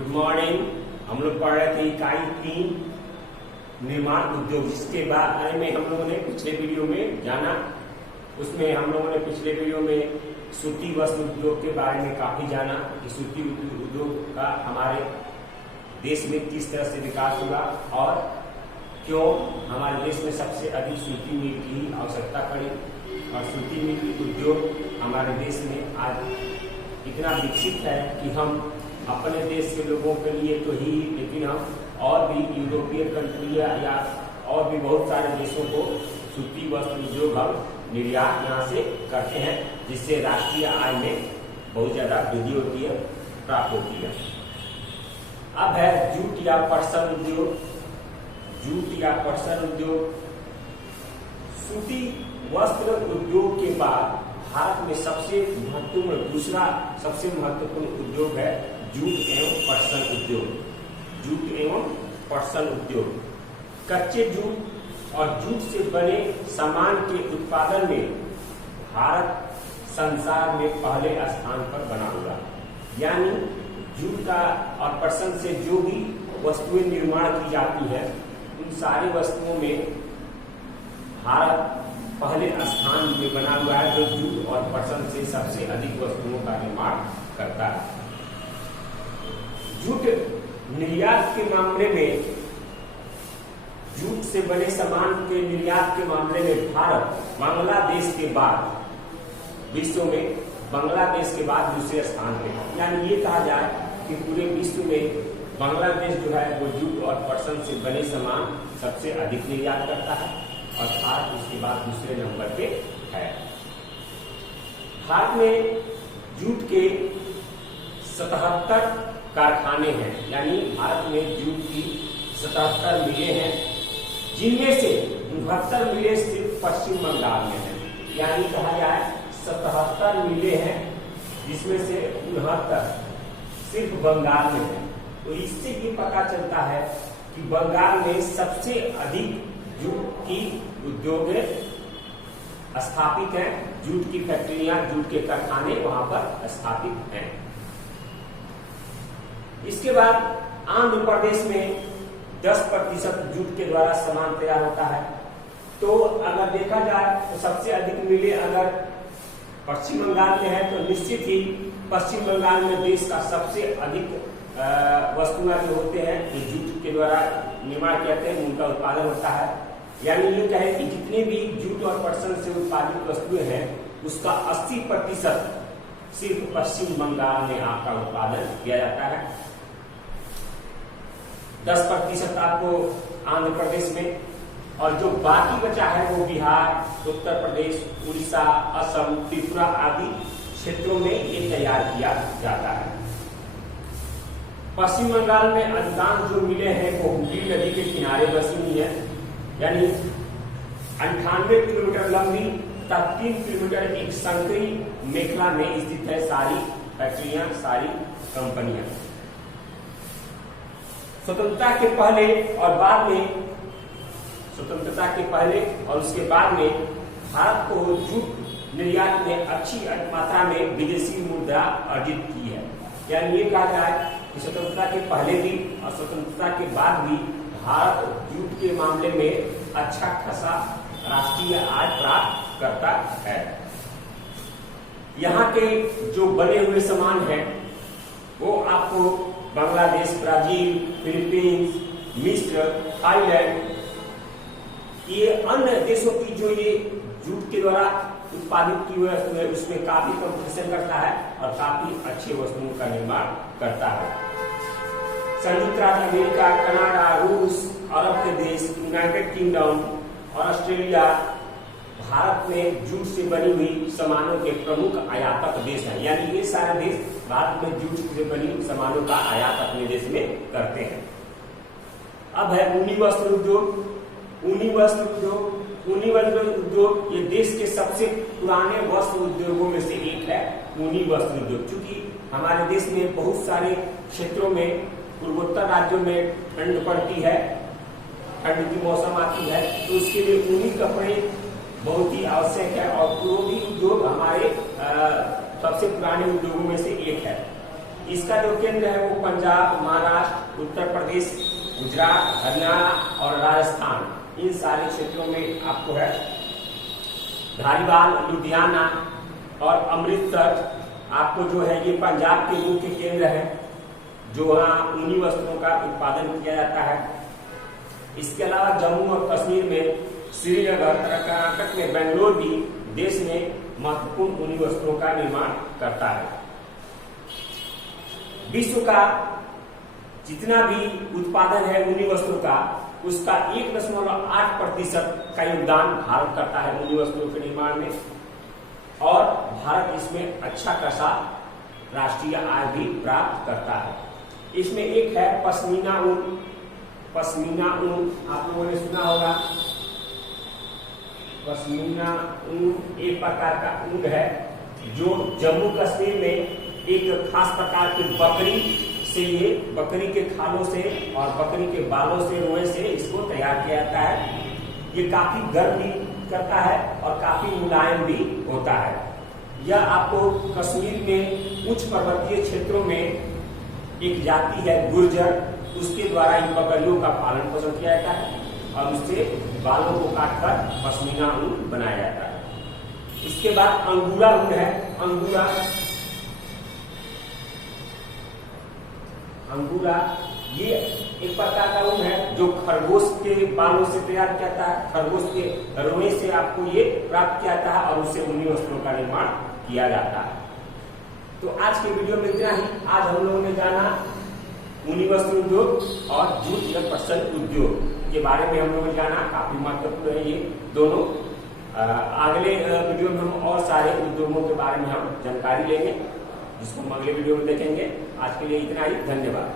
Good morning. हम लोग पढ़ रहे थे इकाई 3 निर्माण उद्योग, जिसके बारे में हम लोगों ने पिछले वीडियो में जाना। उसमें हम लोगों ने पिछले वीडियो में सूती वस्त्र उद्योग के बारे में काफी जाना कि सूती उद्योग का हमारे देश में किस तरह से विकास हुआ और क्यों हमारे देश में सबसे अधिक सूती मिल की आवश्यकता पड़ी और सूती मिल उद्योग हमारे देश में आज इतना विकसित है कि हम अपने देश के लोगों के लिए तो ही, लेकिन हम और भी यूरोपियन कंट्रिया या और भी बहुत सारे देशों को सूती वस्त्र उद्योग हम निर्यात यहाँ से करते हैं, जिससे राष्ट्रीय आय में बहुत ज्यादा वृद्धि होती है, प्राप्त होती है। अब है जूट या पटसन उद्योग। जूट या पटसन उद्योग सूती वस्त्र उद्योग के बाद भारत में सबसे महत्वपूर्ण दूसरा सबसे महत्वपूर्ण उद्योग है जूट एवं पटसन उद्योग। जूट एवं पटसन उद्योग कच्चे जूट और जूट से बने सामान के उत्पादन में भारत संसार में पहले स्थान पर बना हुआ, यानी जूट का और पटसन से जो भी वस्तुएं निर्माण की जाती है उन सारी वस्तुओं में भारत पहले स्थान में बना हुआ है, जो जूट और पटसन से सबसे अधिक वस्तुओं का निर्माण करता है। जूट निर्यात के मामले में, जूट से बने सामान के निर्यात के मामले में भारत बांग्लादेश के बाद विश्व में बांग्लादेश के बाद दूसरे स्थान पे है। यानी ये कहा जाए कि पूरे विश्व में बांग्लादेश जो है वो जूट और पटसन से बने सामान सबसे अधिक निर्यात करता है और भारत उसके बाद दूसरे नंबर पे है। भारत में जूट के 77 कारखाने हैं, यानी भारत में जूट की 77 मिलें हैं, जिनमें से 69 मिलें सिर्फ पश्चिम बंगाल में है। यानी कहा जाए 77 मिलें हैं, जिसमें से 69 सिर्फ बंगाल में है। तो इससे ये पता चलता है कि बंगाल में सबसे अधिक जूट की उद्योग स्थापित हैं, जूट की फैक्ट्रियां, जूट के कारखाने वहां पर स्थापित हैं। इसके बाद आंध्र प्रदेश में 10% जूट के द्वारा सामान तैयार होता है। तो अगर देखा जाए तो सबसे अधिक मिलें अगर पश्चिम बंगाल में है तो निश्चित ही पश्चिम बंगाल में देश का सबसे अधिक वस्तुएं जो होते हैं ये जूट के द्वारा निर्माण किए जाते हैं, उनका उत्पादन होता है। यानी ये कहे कि जितने भी जूट और पटसन से उत्पादित वस्तुएं हैं उसका 80% सिर्फ पश्चिम बंगाल में आपका उत्पादन किया जाता है। 10% आपको आंध्र प्रदेश में, और जो बाकी बचा है वो बिहार, उत्तर प्रदेश, उड़ीसा, असम, त्रिपुरा आदि क्षेत्रों में ये तैयार किया जाता है। पश्चिम बंगाल में अधिकांश जो मिलें हैं वो हुगली नदी के किनारे बसी हुई है, यानी 98 किलोमीटर लंबी तथा 3 किलोमीटर एक संकरी मेखला में स्थित है सारी फैक्ट्रियां, सारी कंपनियां। स्वतंत्रता के पहले और बाद में, स्वतंत्रता के पहले और उसके बाद में भारत को जूट निर्यात में अच्छी मात्रा में विदेशी मुद्रा अर्जित की है। यानी ये कहा जाए कि स्वतंत्रता के पहले भी और स्वतंत्रता के बाद भी भारत जूट के मामले में अच्छा खासा राष्ट्रीय आय प्राप्त करता है। यहाँ के जो बने हुए सामान हैं वो आपको बांग्लादेश, ब्राजील, फिलीपींस, मिस्र, थाईलैंड, ये अन्य देशों की जो ये जूट के द्वारा उत्पादित की हुई वस्तु है उसमें काफी कंपटीशन करता है और काफी अच्छी वस्तुओं का निर्माण करता है। संयुक्त राज्य अमेरिका, कनाडा, रूस, अरब के देश, यूनाइटेड किंगडम और ऑस्ट्रेलिया भारत में जूट से बनी हुई सामानों के प्रमुख आयातक देश हैं। यानी ये सारे देश भारत में जूट से बनी सामानों का आयात अपने देश में करते हैं। अब है ऊनी वस्त्र उद्योग। ऊनी वस्त्र उद्योग, ऊनी वस्त्र उद्योग ये देश के सबसे पुराने वस्त्र उद्योगों में से एक है। ऊनी वस्त्र उद्योग, चूंकि हमारे देश में बहुत सारे क्षेत्रों में, पूर्वोत्तर राज्यों में ठंड पड़ती है, ठंड की मौसम आती है, तो उसके लिए ऊनी कपड़े बहुत ही आवश्यक है और ऊनी उद्योग हमारे सबसे पुराने उद्योगों में से एक है। इसका जो केंद्र है वो पंजाब, महाराष्ट्र, उत्तर प्रदेश, गुजरात, हरियाणा और राजस्थान, इन सारे क्षेत्रों में आपको है। धारीवाल, लुधियाना और अमृतसर आपको जो है ये पंजाब के मुख्य केंद्र है, जो वहाँ ऊनी वस्त्रों का उत्पादन किया जाता है। इसके अलावा जम्मू और कश्मीर में श्रीनगर, कर्नाटक में बेंगलोर भी देश में महत्वपूर्ण ऊनी वस्त्रों का निर्माण करता है। विश्व का जितना भी उत्पादन है ऊनी वस्त्रों का, उसका 1.8% का योगदान भारत करता है ऊनी वस्त्रों के निर्माण में, और भारत इसमें अच्छा खासा राष्ट्रीय आय भी प्राप्त करता है। इसमें एक है पश्मीना ऊन। पश्मीना ऊन आप लोगों ने सुना होगा। पश्मीना ऊन एक प्रकार का ऊन है जो जम्मू कश्मीर में एक खास प्रकार की बकरी से, ये बकरी के खालों से और बकरी के बालों से, रोए से इसको तैयार किया जाता है। ये काफी गर्म भी करता है और काफी मुलायम भी होता है। यह आपको कश्मीर में उच्च पर्वतीय क्षेत्रों में एक जाति है गुर्जर, उसके द्वारा इन बकरियों का पालन पोषण किया जाता है और उससे बालों को काटकर पश्मीना ऊन बनाया जाता है। इसके बाद अंगूरा ऊन है। अंगूरा ये एक प्रकार का ऊन है जो खरगोश के बालों से तैयार किया जाता है। खरगोश के रोए से आपको ये प्राप्त किया जाता है और उससे ऊनी वस्त्रों का निर्माण किया जाता है। तो आज के वीडियो में इतना ही। आज हम लोगों ने जाना ऊनी वस्त्र उद्योग और जूट या पटसन उद्योग के बारे में हम लोगों ने जाना। काफी महत्वपूर्ण है ये दोनों। अगले वीडियो में हम और सारे उद्योगों के बारे में हम जानकारी लेंगे, जिसको हम अगले वीडियो में देखेंगे। आज के लिए इतना ही। धन्यवाद।